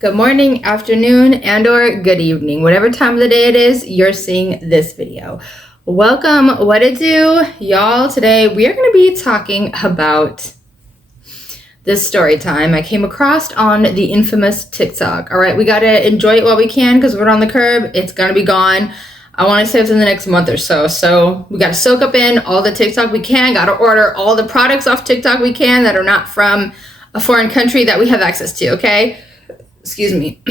Good morning, afternoon, and or good evening. Whatever time of the day it is, you're seeing this video. Welcome, what it do? Y'all, today we are going to be talking about this story time I came across on the infamous TikTok. All right, we got to enjoy it while we can because we're on the curb. It's going to be gone. I want to say it's in the next month or so. So we got to soak up in all the TikTok we can. Got to order all the products off TikTok we can that are not from a foreign country that we have access to, okay? Excuse me.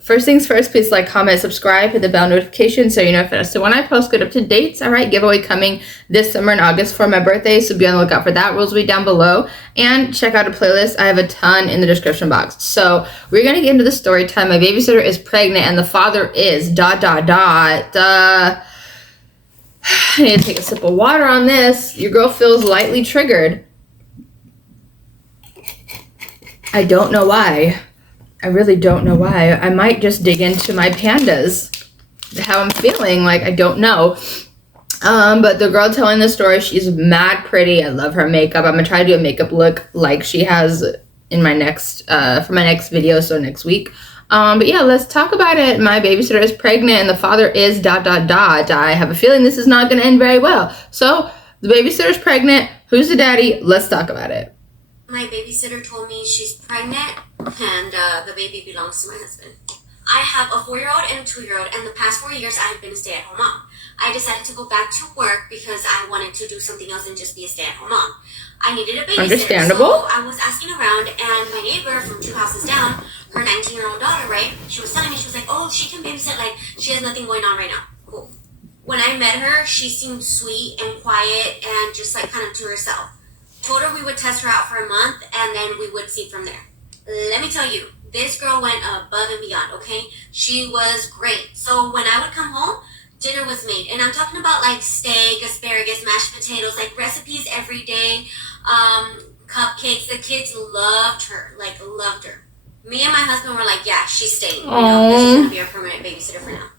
First things first, please like, comment, subscribe, hit the bell notification so you know so when I post good up to dates. All right, giveaway coming this summer in August for my birthday, so be on the lookout for that. Rules will be down below, and check out a playlist. I have a ton in the description box. So we're gonna get into the story time. My babysitter is pregnant and the father is ... I need to take a sip of water on this. Your girl feels lightly triggered. I don't know why. I really don't know why. I might just dig into my pandas. How I'm feeling, like, I don't know. But the girl telling the story, she's mad pretty. I love her makeup. I'm gonna try to do a makeup look like she has in my next, for my next video, so next week. But yeah, let's talk about it. My babysitter is pregnant and the father is ... I have a feeling this is not gonna end very well. So, the babysitter is pregnant. Who's the daddy? Let's talk about it. My babysitter told me she's pregnant and the baby belongs to my husband. I have a 4-year-old and a 2-year-old, and the past 4 years I've been a stay-at-home mom. I decided to go back to work because I wanted to do something else and just be a stay-at-home mom. I needed a babysitter. Understandable. So I was asking around, and my neighbor from 2 houses down, her 19-year-old daughter, right, she was telling me, she was like, oh, she can babysit, like, she has nothing going on right now. Cool. When I met her, she seemed sweet and quiet and just, like, kind of to herself. Told her we would test her out for a month and then we would see from there. Let me tell you, this girl went above and beyond, okay? She was great. So when I would come home, dinner was made. And I'm talking about like steak, asparagus, mashed potatoes, like recipes every day, cupcakes. The kids loved her, like loved her. Me and my husband were like, yeah, she's staying. You know, this is going to be our permanent babysitter for now.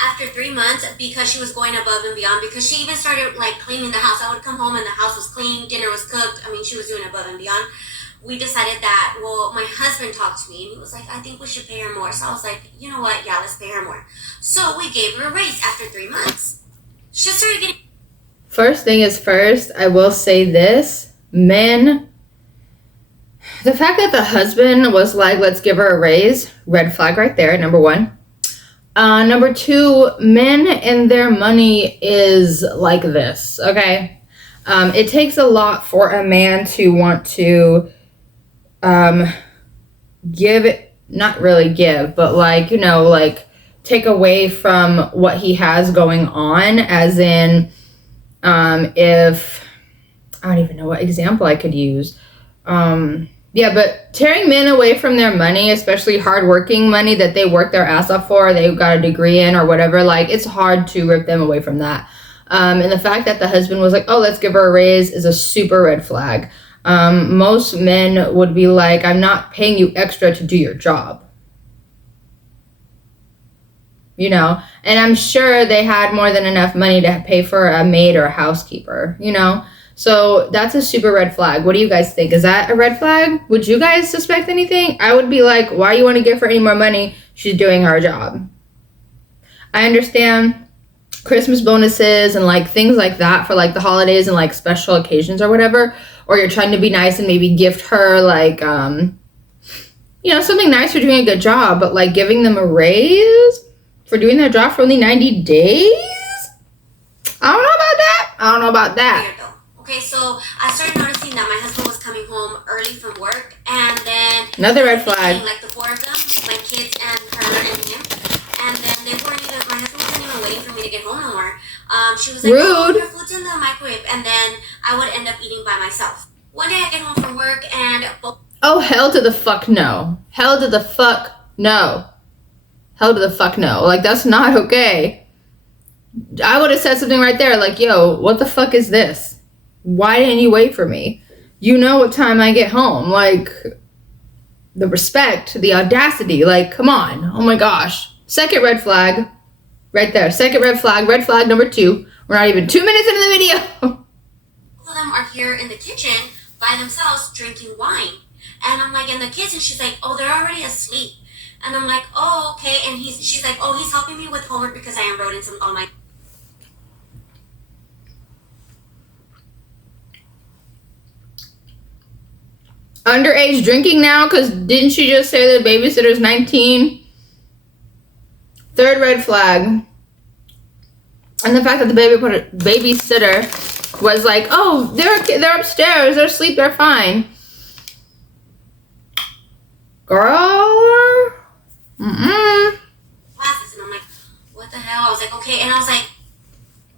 After 3 months, because she was going above and beyond, because she even started like cleaning the house. I would come home and the house was clean, dinner was cooked. I mean, she was doing above and beyond. We decided that, well, my husband talked to me and he was like, I think we should pay her more. So I was like, you know what? Yeah, let's pay her more. So we gave her a raise after 3 months. She started getting... First thing is first, I will say this. Men, the fact that the husband was like, let's give her a raise, red flag right there, number one. Number two, men and their money is like this, okay? It takes a lot for a man to want to give, not really give, but like, you know, like take away from what he has going on, as in, if, I don't even know what example I could use. Yeah, but tearing men away from their money, especially hardworking money that they work their ass off for, they got a degree in or whatever, like, it's hard to rip them away from that. And the fact that the husband was like, oh, let's give her a raise is a super red flag. Most men would be like, I'm not paying you extra to do your job. You know, and I'm sure they had more than enough money to pay for a maid or a housekeeper, you know? So that's a super red flag. What do you guys think? Is that a red flag? Would you guys suspect anything? I would be like, why you want to give her any more money? She's doing her job. I understand Christmas bonuses and like things like that for like the holidays and like special occasions or whatever. Or you're trying to be nice and maybe gift her like, you know, something nice for doing a good job. But like giving them a raise for doing their job for only 90 days? I don't know about that. I don't know about that. Okay, so I started noticing that my husband was coming home early from work, and then... Another red flag. Like the 4 of them, my kids and her and him, and then they weren't even... My husband wasn't even waiting for me to get home no more. She was like, rude. Oh, your food's in the microwave, and then I would end up eating by myself. One day I get home from work, and... Oh, hell to the fuck no. Hell to the fuck no. Hell to the fuck no. Like, that's not okay. I would have said something right there, like, yo, what the fuck is this? Why didn't you wait for me? You know what time I get home. Like, the respect, the audacity. Like, come on. Oh my gosh. Second red flag. Right there. Second red flag. Red flag number 2. We're not even 2 minutes into the video. Both of them are here in the kitchen by themselves drinking wine. And I'm like, and the kids, and she's like, oh, they're already asleep. And I'm like, oh, okay. And she's like, oh, he's helping me with homework because I enrolled in some online. Underage drinking now? Because didn't she just say the babysitter's 19? Third red flag. And the fact that the babysitter was like, oh, they're upstairs, they're asleep, they're fine. Girl. Classes, and I'm like, what the hell? I was like, okay. And I was like,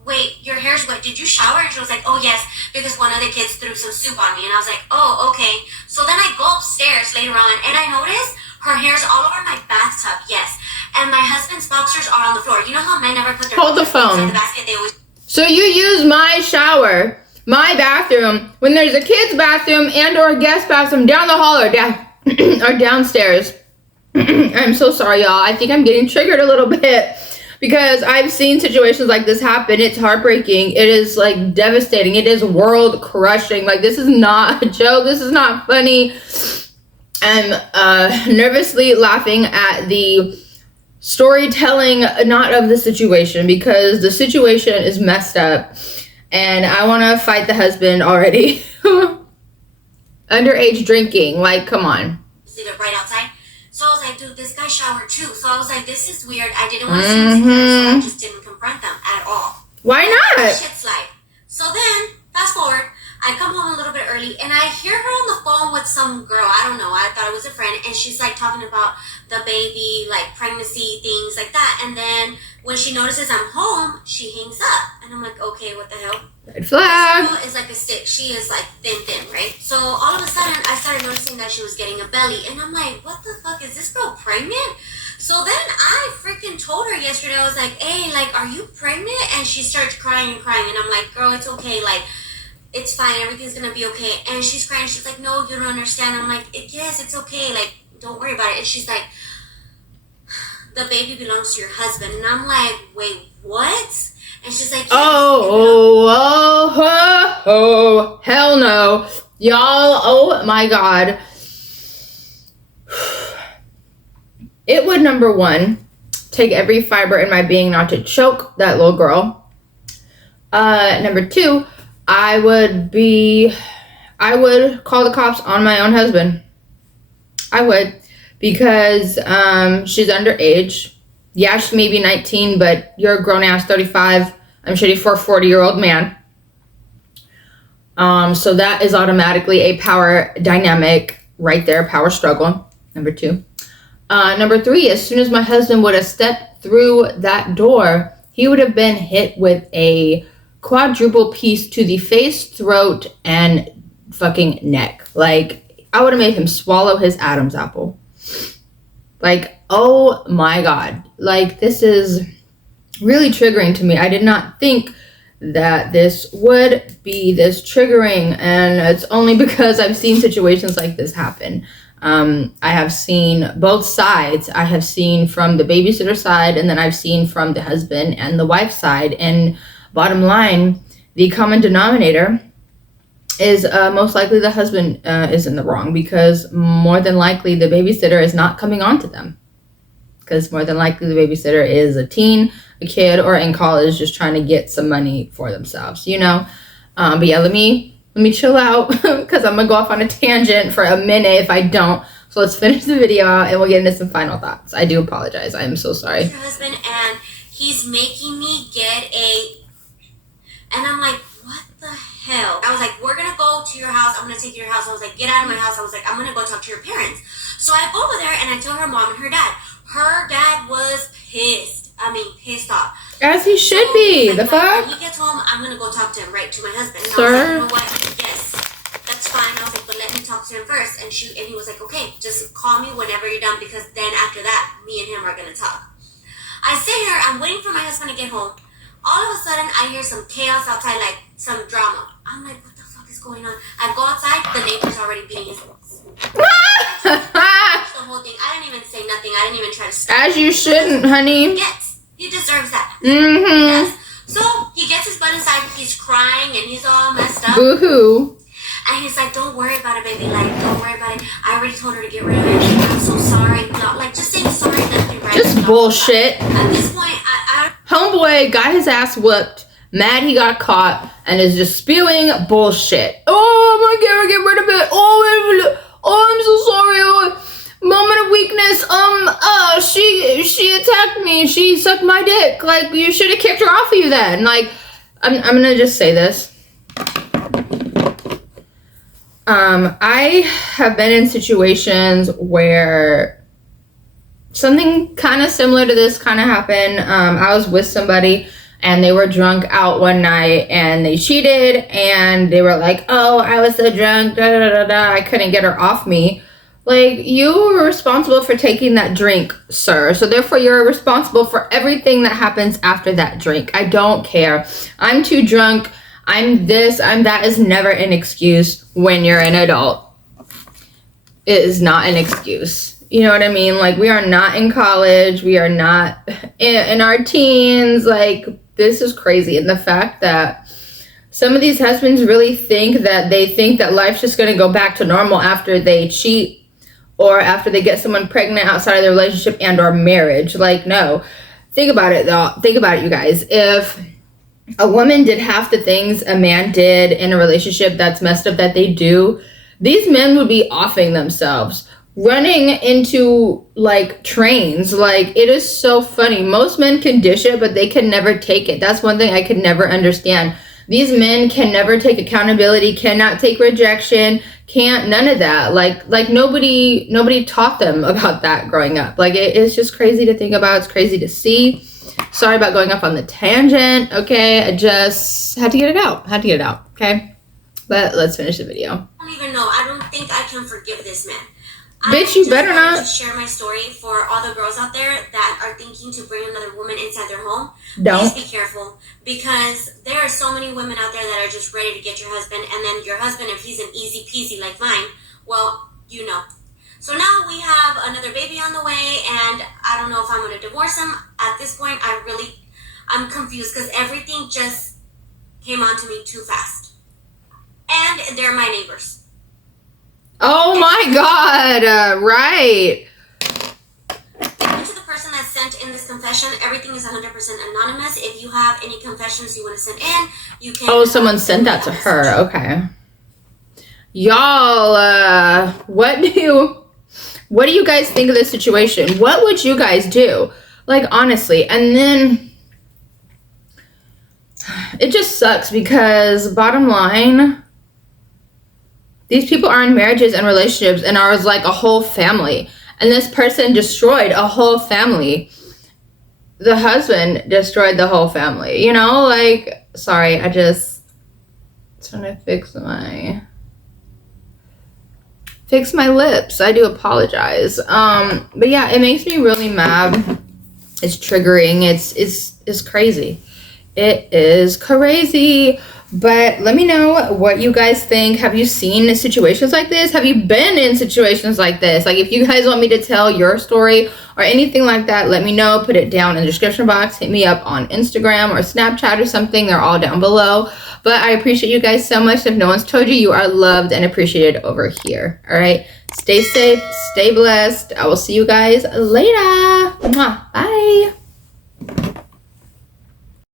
wait, your hair's wet. Did you shower? And she was like, oh, yes, because one of the kids threw some soup on me. And I was like, oh, okay. So then I go upstairs later on, and I notice her hair's all over my bathtub, yes. And my husband's boxers are on the floor. You know how men never put their Hold the phone. in the basket? They always... So you use my shower, my bathroom, when there's a kid's bathroom and or a guest bathroom down the hall or, or downstairs. I'm so sorry, y'all. I think I'm getting triggered a little bit because I've seen situations like this happen. It's heartbreaking. It is like devastating. It is world crushing. Like, this is not a joke. This is not funny. I'm nervously laughing at the storytelling, not of the situation, because the situation is messed up and I want to fight the husband already. Underage drinking, like, come on. Leave it right outside. So I was like, dude, this guy showered too. So I was like, this is weird. I didn't want to see this again, so I just didn't confront them at all. Why not? Shit slide. So then, fast forward, I come home a little bit early and I hear her on the phone with some girl. I don't know. I thought it was a friend. And she's like talking about the baby, like pregnancy, things like that. And then when she notices I'm home, she hangs up. And I'm like, okay, what the hell? Red flag. This girl is like a stick. She is like thin, right? So all of a sudden, I started noticing that she was getting a belly. And I'm like, what the fuck? Is this girl pregnant? So then I freaking told her yesterday. I was like, hey, like, are you pregnant? And she starts crying. And I'm like, girl, it's okay. Like, it's fine. Everything's going to be okay. And she's crying. She's like, no, you don't understand. I'm like, yes, it's okay. Like, don't worry about it. And she's like, the baby belongs to your husband. And I'm like, wait, what? And she's like, yes. Oh, hell no. Y'all, oh my God. It would, number one, take every fiber in my being not to choke that little girl. Number two, I would call the cops on my own husband. I would, because she's underage. Yeah, she may be 19, but you're a grown-ass 35. I'm shitty for a 40-year-old man. So that is automatically a power dynamic right there, power struggle, number two. Number three, as soon as my husband would have stepped through that door, he would have been hit with a quadruple piece to the face, throat, and fucking neck. Like, I would have made him swallow his Adam's apple. Like, oh my God. Like, this is really triggering to me. I did not think that this would be this triggering, and it's only because I've seen situations like this happen. I have seen both sides. I have seen from the babysitter side, and then I've seen from the husband and the wife side. And bottom line, the common denominator is most likely the husband is in the wrong, because more than likely the babysitter is not coming on to them. Because more than likely the babysitter is a teen, a kid, or in college just trying to get some money for themselves, you know? But yeah, let me chill out because I'm going to go off on a tangent for a minute if I don't. So let's finish the video out and we'll get into some final thoughts. I do apologize. I am so sorry. Your husband, and he's making me get and I'm like, what the hell? I was like, we're going to go to your house. I'm going to take you to your house. I was like, get out of my house. I was like, I'm going to go talk to your parents. So I go over there and I tell her mom and her dad. Her dad was pissed. I mean, pissed off. As he should be. The fuck? When he gets home, I'm going to go talk to him, right, to my husband. And Sir? I was like, you know what? Yes, that's fine. I was like, but let me talk to him first. And he was like, okay, just call me whenever you're done, because then after that, me and him are going to talk. I sit here, I'm waiting for my husband to get home. All of a sudden, I hear some chaos outside, like some drama. I'm like, what the fuck is going on? I go outside, the neighbor's already beating his ass. The whole thing. I didn't even say nothing. I didn't even try to stop. As you shouldn't, honey. Yes, he deserves that. Mm-hmm. So he gets his butt inside. He's crying and he's all messed up. Boo-hoo. And he's like, don't worry about it, baby. Like, don't worry about it. I already told her to get rid of it. I'm so sorry. Like, just saying Just bullshit. At this point, Homeboy got his ass whooped, mad he got caught, and is just spewing bullshit. Oh, I'm gonna get rid of it. Oh, I'm so sorry. Oh, moment of weakness. She attacked me. She sucked my dick. Like, you should have kicked her off of you then. Like, I'm gonna just say this. I have been in situations where something kind of similar to this kind of happened. I was with somebody and they were drunk out one night and they cheated and they were like, oh, I was so drunk, da da da da, I couldn't get her off me. Like, you were responsible for taking that drink, sir. So therefore you're responsible for everything that happens after that drink. I don't care. I'm too drunk. I'm this, I'm that is never an excuse when you're an adult. It is not an excuse. You know what I mean? Like, we are not in college. We are not in our teens. Like, this is crazy. And the fact that some of these husbands really think that life's just going to go back to normal after they cheat or after they get someone pregnant outside of their relationship and or marriage. Like, no. Think about it, though. Think about it, you guys. If a woman did half the things a man did in a relationship that's messed up that they do, these men would be offing themselves, running into like trains. Like, it is so funny. Most men can dish it, but they can never take it. That's one thing I could never understand. These men can never take accountability, cannot take rejection, can't, none of that. Like nobody taught them about that growing up. Like, it's just crazy to think about. It's crazy to see. Sorry about going off on the tangent, okay? I just had to get it out. Okay? But let's finish the video. I don't even know. I don't think I can forgive this man. Bitch, you better not. To share my story for all the girls out there that are thinking to bring another woman inside their home. Don't. Please be careful, because there are so many women out there that are just ready to get your husband, and then your husband, if he's an easy peasy like mine, well, you know. So now we have another baby on the way, and I don't know if I'm going to divorce him. At this point, I'm confused because everything just came on to me too fast. And they're my neighbors. Oh my God, right. And to the person that sent in this confession, everything is 100% anonymous. If you have any confessions you want to send in, you can... Oh, someone sent that to her. Okay. Y'all, what do you guys think of this situation? What would you guys do? Like, honestly. And then it just sucks because bottom line, these people are in marriages and relationships and are like a whole family. And this person destroyed a whole family. The husband destroyed the whole family. You know, like, sorry, I just trying to fix my lips. I do apologize. But yeah, it makes me really mad. It's triggering. It's crazy. It is crazy. But let me know what you guys think. Have you seen situations like this? Have you been in situations like this? Like, if you guys want me to tell your story or anything like that, let me know. Put it down in the description box. Hit me up on Instagram or Snapchat or something. They're all down below. But I appreciate you guys so much. If no one's told you, you are loved and appreciated over here. All right? Stay safe. Stay blessed. I will see you guys later. Mwah. Bye.